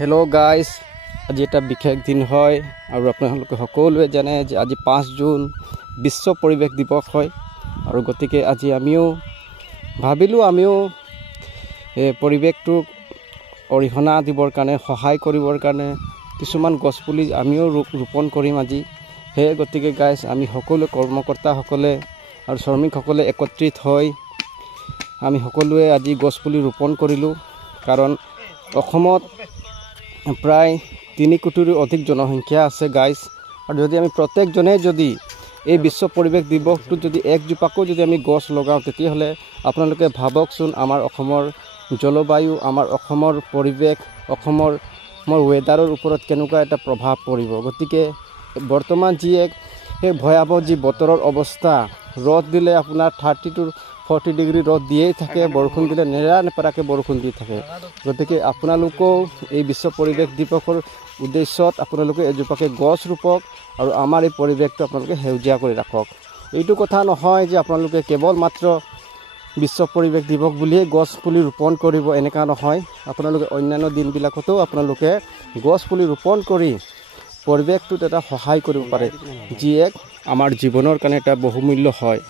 Hello' guys, আজি এটা বিশেষ দিন হয় আৰু আপোনালোকে সকলোৱে জানে যে আজি 5 জুন বিশ্ব পৰিৱেশ দিৱস হয়। আৰু গতিকে আজি আমিও ভাবিলোঁ এই পৰিৱেশটোক অৰিহণা দিবৰ কাৰণে, সহায় কৰিবৰ কাৰণে কিছুমান গছপুলি আমিও ৰোপণ কৰিম আজি। সেয়ে গতিকে গাইজ, আমি সকলো কৰ্মকৰ্তাসকলে আৰু শ্ৰমিকসকলে একত্ৰিত হৈ আমি সকলোৱে আজি গছপুলি ৰোপণ কৰিলোঁ। কাৰণ অসমত প্ৰায় 3 কোটিৰো অধিক জনসংখ্যা আছে গাইজ। আৰু যদি আমি প্ৰত্যেকজনে যদি এই বিশ্ব পৰিৱেশ দিৱসটোত যদি একজোপাকো যদি আমি গছ লগাওঁ, তেতিয়াহ'লে আপোনালোকে ভাবকচোন আমাৰ অসমৰ জলবায়ু, আমাৰ অসমৰ পৰিৱেশ, অসমৰ ৱেডাৰৰ ওপৰত কেনেকুৱা এটা প্ৰভাৱ পৰিব। গতিকে বৰ্তমান সেই ভয়াৱহ যি বতৰৰ অৱস্থা, ৰ'দ দিলে আপোনাৰ 30 to 40 ডিগ্ৰী ৰ'দ দিয়েই থাকে, বৰষুণ দিলে নেৰানেপেৰাকৈ বৰষুণ দি থাকে। গতিকে আপোনালোকেও এই বিশ্ব পৰিৱেশ দিৱসৰ উদ্দেশ্যত আপোনালোকে এজোপাকৈ গছ ৰোপক আৰু আমাৰ এই পৰিৱেশটো আপোনালোকে সেউজীয়া কৰি ৰাখক। এইটো কথা নহয় যে আপোনালোকে কেৱল মাত্ৰ বিশ্ব পৰিৱেশ দিৱস বুলিয়ে গছ পুলি ৰোপণ কৰিব, এনেকুৱা নহয়। আপোনালোকে অন্যান্য দিনবিলাকতো আপোনালোকে গছ পুলি ৰোপণ কৰি পৰিৱেশটোত এটা সহায় কৰিব পাৰে, যি আমাৰ জীৱনৰ কাৰণে এটা বহুমূল্য হয়।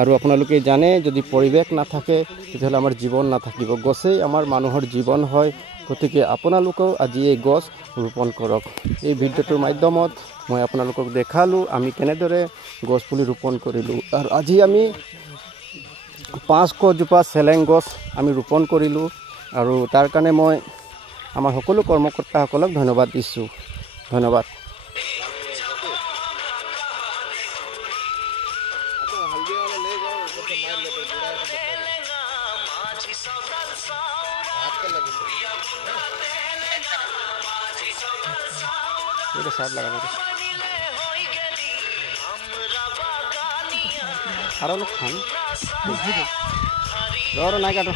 আৰু আপোনালোকে জানে, যদি পৰিৱেশ নাথাকে তেতিয়াহ'লে আমাৰ জীৱন নাথাকিব। গছেই আমাৰ মানুহৰ জীৱন হয়। গতিকে আপোনালোকেও আজি এই গছ ৰোপণ কৰক। এই ভিডিঅ'টোৰ মাধ্যমত মই আপোনালোকক দেখালোঁ আমি কেনেদৰে গছপুলি ৰোপণ কৰিলোঁ। আৰু আজি আমি 500 জোপা চেলেং গছ আমি ৰোপণ কৰিলোঁ। আৰু তাৰ কাৰণে মই আমাৰ সকলো কৰ্মকৰ্তাসকলক ধন্যবাদ দিছোঁ। ধন্যবাদ। এটা সাইড লাগাবো আৰ লোক খান নাই কাটো।